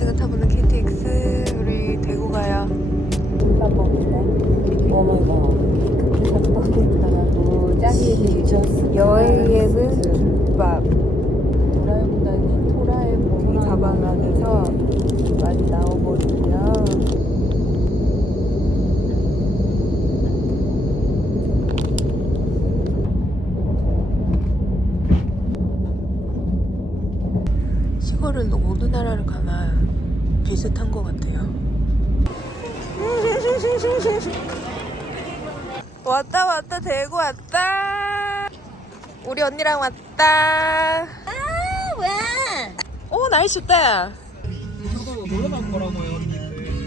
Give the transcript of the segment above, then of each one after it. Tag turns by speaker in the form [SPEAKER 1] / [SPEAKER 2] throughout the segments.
[SPEAKER 1] 내가 타보는 KTX. 우리 대구 가요.
[SPEAKER 2] 김밥 먹을래? 어머나 김밥 짱이지.
[SPEAKER 1] 여행에는 김밥.
[SPEAKER 2] 도라에몽
[SPEAKER 1] 토라에몽이 가방 안에서 많이 나오거든요. 시골은 어느 나라를 가나 비슷한 것 같아요. 왔다 대구 왔다. 우리 언니랑 왔다.
[SPEAKER 2] 왜?
[SPEAKER 1] 오 날씨 좋다.
[SPEAKER 3] 저도 놀러 간 거라고요, 언니.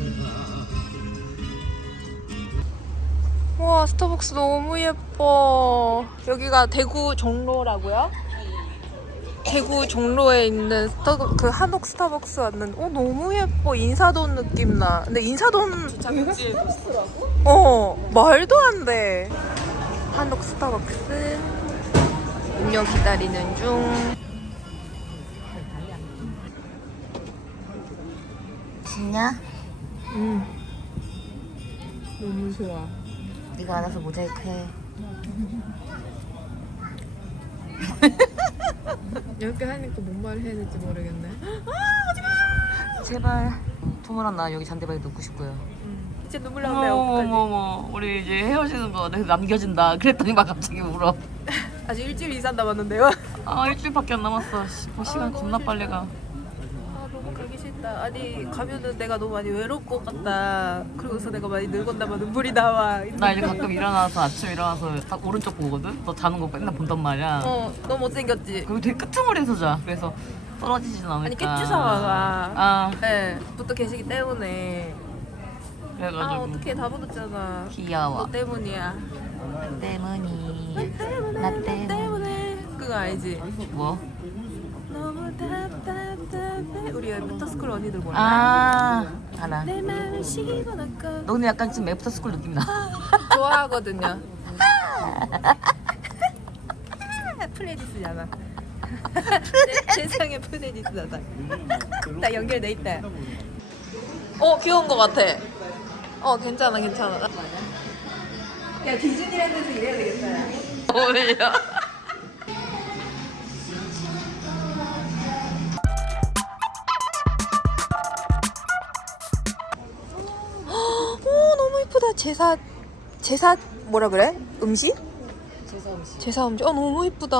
[SPEAKER 1] 와 스타벅스 너무 예뻐. 여기가 대구 종로라고요? 대구 종로에 있는 그 한옥 스타벅스 왔는데 너무 예뻐. 인사동 느낌 나. 근데 인사동
[SPEAKER 3] 장지
[SPEAKER 1] 말도 안 돼. 한옥 스타벅스 음료 기다리는 중.
[SPEAKER 2] 진냐?
[SPEAKER 1] 너무 좋아.
[SPEAKER 2] 네가 알아서 모자이크 해.
[SPEAKER 1] 이렇게 하니까 뭔 말을 해야 될지 모르겠네.
[SPEAKER 2] 제발 토모랑 나 여기 잔디바에 눕고 싶고요.
[SPEAKER 1] 진짜 눈물 나온다. 여기까지.
[SPEAKER 2] 어머머머 우리 이제 헤어지는 거 내가 남겨진다 그랬더니 막 갑자기 울어.
[SPEAKER 1] 아직 일주일 이상 남았는데요?
[SPEAKER 2] 아 일주일밖에 안 남았어. 시간 겁나 빨리 가.
[SPEAKER 1] 아 너무 가기 싫다. 아니 가면은 내가 너무 많이 외로울 것 같다. 그러고서 내가 많이 늙었나봐. 눈물이 나와.
[SPEAKER 2] 나 이제 가끔 일어나서 아침 일어나서 딱 오른쪽 보거든? 너 자는 거 맨날 본단 말이야.
[SPEAKER 1] 너무 못생겼지?
[SPEAKER 2] 그리고 되게 끄트머리에서 자. 그래서 떨어지진 않을까.
[SPEAKER 1] 아니 깻주사와가
[SPEAKER 2] 아
[SPEAKER 1] 붙어 계시기 때문에.
[SPEAKER 2] 그래가지고
[SPEAKER 1] 어떡해 다 붙었잖아.
[SPEAKER 2] 귀여워.
[SPEAKER 1] 너 때문이야.
[SPEAKER 2] 때문이
[SPEAKER 1] 나
[SPEAKER 2] 나 때문에.
[SPEAKER 1] 그거 알지?
[SPEAKER 2] 뭐?
[SPEAKER 1] 너무 답답해. 우리 애프터스쿨 언니들 몰라?
[SPEAKER 2] 아 알아.
[SPEAKER 1] 내 맘을 식어놨고.
[SPEAKER 2] 너 근데 약간 지금 애프터스쿨 느낌 나.
[SPEAKER 1] 좋아하거든요. 플레디스잖아. 세상에 플레디스잖아. 나 연결돼 있다. 귀여운 것 같아. 괜찮아. 야 디즈니랜드에서 일해야 되겠다.
[SPEAKER 2] 뭐야?
[SPEAKER 1] 너무 이쁘다. 제사 뭐라 그래? 음식? 제사 음식. 너무 이쁘다.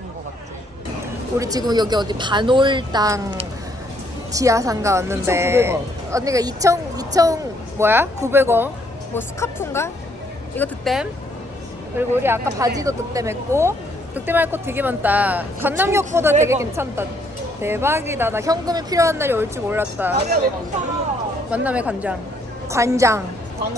[SPEAKER 1] 우리 지금 여기 어디 반올당 지하상가 왔는데
[SPEAKER 2] 2,900원.
[SPEAKER 1] 언니가 2천 뭐야? 900원. 뭐 스카프인가? 이거 득템. 그리고 우리 아까 바지도 득템했고 득템할 거 되게 많다. 강남역보다 되게 괜찮다. 대박이다. 나 현금이 필요한 날이 올 줄 몰랐다. 만남의 광장.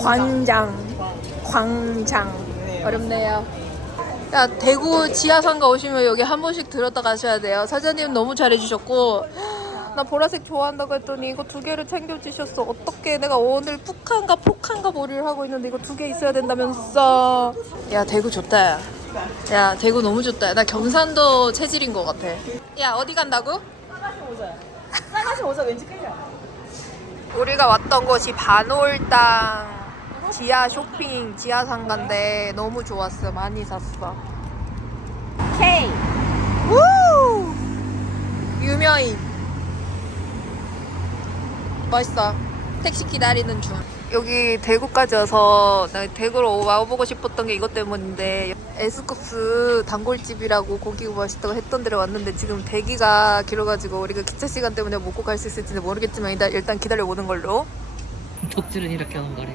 [SPEAKER 1] 어렵네요. 야 대구 지하상가 오시면 여기 한 번씩 들었다 가셔야 돼요. 사장님 너무 잘해주셨고 나 보라색 좋아한다고 했더니 이거 2개를 챙겨주셨어. 어떡해. 내가 오늘 폭한가 머리를 하고 있는데 이거 2개 있어야 된다면서. 야 대구 좋다. 야 대구 너무 좋다. 나 경산도 체질인 것 같아. 야 어디 간다고?
[SPEAKER 2] 싸가지 오자 왠지 끌려.
[SPEAKER 1] 우리가 왔던 곳이 반올당 지하 쇼핑 지하 상가인데 너무 좋았어. 많이 샀어.
[SPEAKER 2] K.
[SPEAKER 1] 우! 유명인. 멋있어. 택시 기다리는 중. 여기 대구까지 와서 나 대구로 와보고 싶었던 게 이것 때문인데 에스쿱스 단골집이라고 고기가 맛있다고 했던 데를 왔는데 지금 대기가 길어가지고 우리가 기차 시간 때문에 먹고 갈 수 있을지는 모르겠지만 일단 기다려보는 걸로.
[SPEAKER 2] 덕질은 이렇게 하는 거래.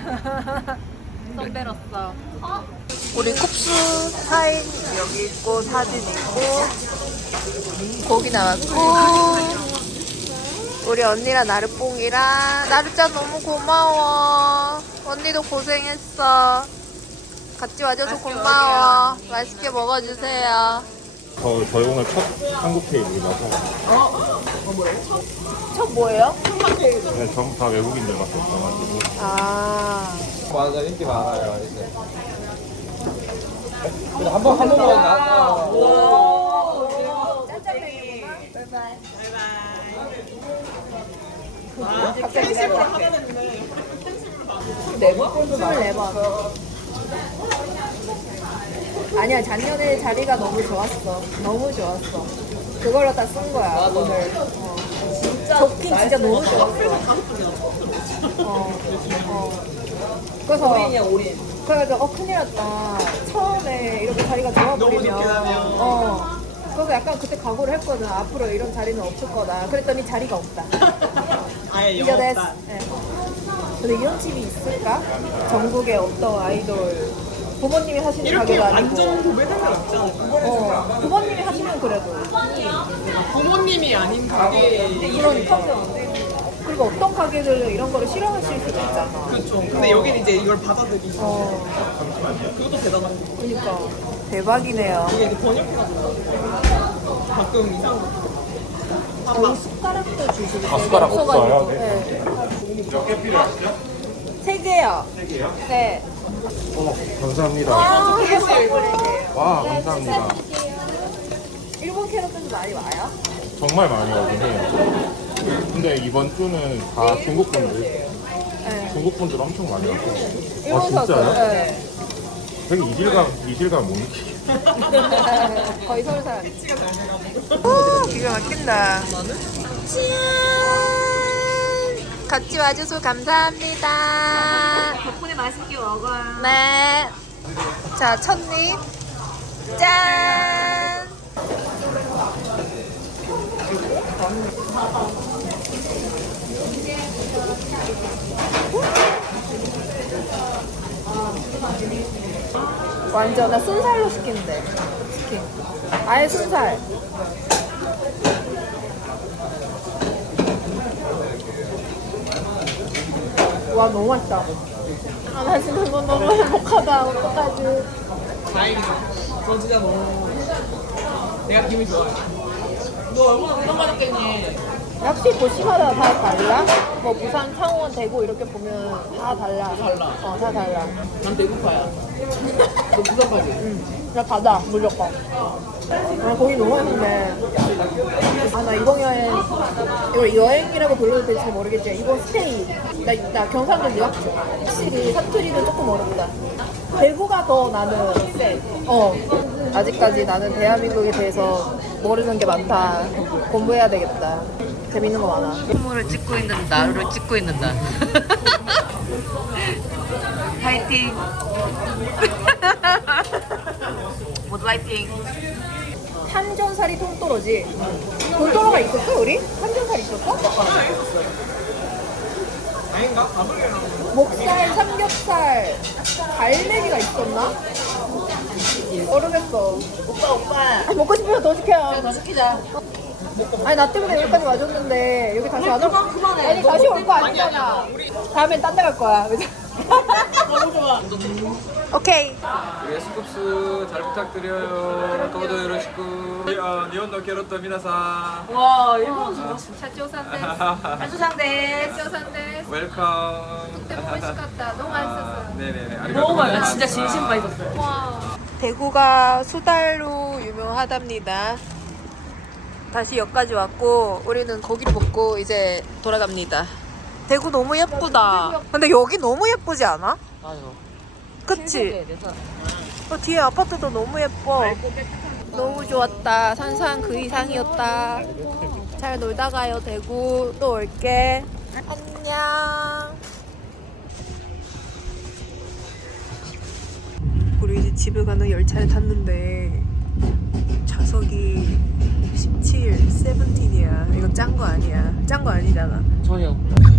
[SPEAKER 1] 선배로서 우리 쿱스 사인 여기 있고 사진 있고 고기 나왔고 우리 언니랑 나르뽕이랑 나르짱 너무 고마워. 언니도 고생했어. 같이 와줘서 고마워. 맛있게 먹어주세요.
[SPEAKER 4] 저희 오늘 첫 한국 테이블이라서
[SPEAKER 1] 첫 뭐예요?
[SPEAKER 4] 네, 전부 다 외국인들밖에 없어가지고
[SPEAKER 1] 아
[SPEAKER 3] 맞아, 인기 많아요, 이제. 근데 한 번만 나.
[SPEAKER 1] 갑자기 기다려볼게. 24번. 아니야, 작년에 자리가 너무 좋았어. 너무 좋았어. 그걸로 다 쓴 거야, 오늘. 좋긴 진짜 너무 좋았어. 그래서 그래가지고 큰일 났다. 처음에 이렇게 자리가 좋아버리면 그래서 약간 그때 각오를 했거든. 앞으로 이런 자리는 없을 거다. 그랬더니 자리가 없다.
[SPEAKER 5] 아예
[SPEAKER 1] 이제
[SPEAKER 5] 영어
[SPEAKER 1] 됐어.
[SPEAKER 5] 없다.
[SPEAKER 1] 네. 근데 이런 집이 있을까? 전국에 어떤 아이돌 부모님이 하시는
[SPEAKER 5] 이렇게
[SPEAKER 1] 가게가 아니고
[SPEAKER 5] 완전 도배된 건 없지 않아?
[SPEAKER 1] 부모님이 하시면 그래도
[SPEAKER 5] 부모님이 아닌 가게.
[SPEAKER 1] 그러니까 그리고 어떤 가게들은 이런 거를 싫어하실 수도 있잖아.
[SPEAKER 5] 그렇죠. 근데 여기는 이제 이걸 받아들이고.
[SPEAKER 1] 잠시만요.
[SPEAKER 5] 그것도 대단한 거.
[SPEAKER 1] 그러니까 대박이네요.
[SPEAKER 5] 이게 이제 번역해가지고. 가끔 이상한 거.
[SPEAKER 1] 저희 숟가락도 주시고
[SPEAKER 4] 아, 숟가락 없어요?
[SPEAKER 1] 네.
[SPEAKER 4] 몇 개 필요하시죠?
[SPEAKER 1] 3개요.
[SPEAKER 4] 3개요?
[SPEAKER 1] 네.
[SPEAKER 4] 감사합니다.
[SPEAKER 1] 아,
[SPEAKER 4] 와, 감사합니다.
[SPEAKER 1] 일본 캐럿들도 많이 와요?
[SPEAKER 4] 정말 많이 오긴 해요. 근데 이번 주는 다 중국 분들.
[SPEAKER 1] 네.
[SPEAKER 4] 중국 분들 엄청 많이 와서.
[SPEAKER 1] 일본
[SPEAKER 4] 아, 진짜요?
[SPEAKER 1] 사람. 네.
[SPEAKER 4] 되게 이질감 못 느끼게.
[SPEAKER 1] 거의 서울 사람. 오, 기가 막힌다. 같이 와줘서 감사합니다.
[SPEAKER 2] 덕분에 맛있게 먹어요.
[SPEAKER 1] 네. 자, 첫입. 짠. 완전 나 순살로 시키는데 치킨. 아예 순살. 와 너무 맛있다. 아, 나 지금 너무 행복하다. 어떡하지?
[SPEAKER 5] 다행이다. 저 진짜 너무. 내가 기분이 좋아요. 너 얼마나 운동받았겠니?
[SPEAKER 1] 역시 도시마다 다 달라? 뭐 부산, 창원, 대구 이렇게 보면 다 달라.
[SPEAKER 5] 달라.
[SPEAKER 1] 다 달라.
[SPEAKER 5] 난 대구파야. 너 부산파지?
[SPEAKER 1] 응. 나 바다 무조건. 아 거기 너무 맛있네. 아 나 이번 여행 이걸 여행이라고 불러도 될지 모르겠지만 이번 스테이 나 경상도 유학죠. 확실히 사투리는 조금 어렵다. 대구가 더 나는 세. 아직까지 나는 대한민국에 대해서 모르는 게 많다. 공부해야 되겠다. 재밌는 거 많아.
[SPEAKER 2] 선물을 찍고 있는 나루를 찍고 있는 나. 파이팅. 모두 파이팅.
[SPEAKER 1] 한전살이 통또로지. 돈또로가 있었어 우리? 한전살 있었어?
[SPEAKER 5] 아닌가? 가볼래나?
[SPEAKER 1] 목살, 삼겹살, 갈매기가 있었나? 모르겠어. 오빠. 먹고 싶으면 더 시켜요.
[SPEAKER 2] 더 시키자.
[SPEAKER 1] 아니 나 때문에 여기까지 와줬는데 여기 다시 안 올?
[SPEAKER 5] 그만해.
[SPEAKER 1] 아니 다시 올 거 아니잖아. 다음엔 딴 데 갈 거야.
[SPEAKER 5] 너무 좋아.
[SPEAKER 1] 오케이.
[SPEAKER 3] 우리 스쿱스 잘 부탁드려요. 도도 요로시쿠. 니혼노 캐럿도 미나상.
[SPEAKER 2] 와 일본 좋아.
[SPEAKER 1] 샤치오산 데스.
[SPEAKER 2] 한수상 대.
[SPEAKER 1] 샤치오산 데스.
[SPEAKER 3] 웰컴.
[SPEAKER 1] 그때 보고 싶었다. 너무 맛있었어요.
[SPEAKER 3] 네네네.
[SPEAKER 2] 너무 맛있어. 진짜 진심 맛있었어요.
[SPEAKER 1] 와. 대구가 수달로 유명하답니다. 다시 역까지 왔고 우리는 고기를 먹고 이제 돌아갑니다. 대구 너무 예쁘다. 근데 여기 너무 예쁘지 않아?
[SPEAKER 2] 맞아.
[SPEAKER 1] 그치? 뒤에 아파트도 너무 예뻐. 너무 좋았다. 산상 그 이상이었다. 잘 놀다 가요 대구. 또 올게. 안녕. 우리 이제 집에 가는 열차를 탔는데 좌석이 17, 17이야. 이거 짠 거 아니야. 짠 거 아니잖아.
[SPEAKER 2] 전혀.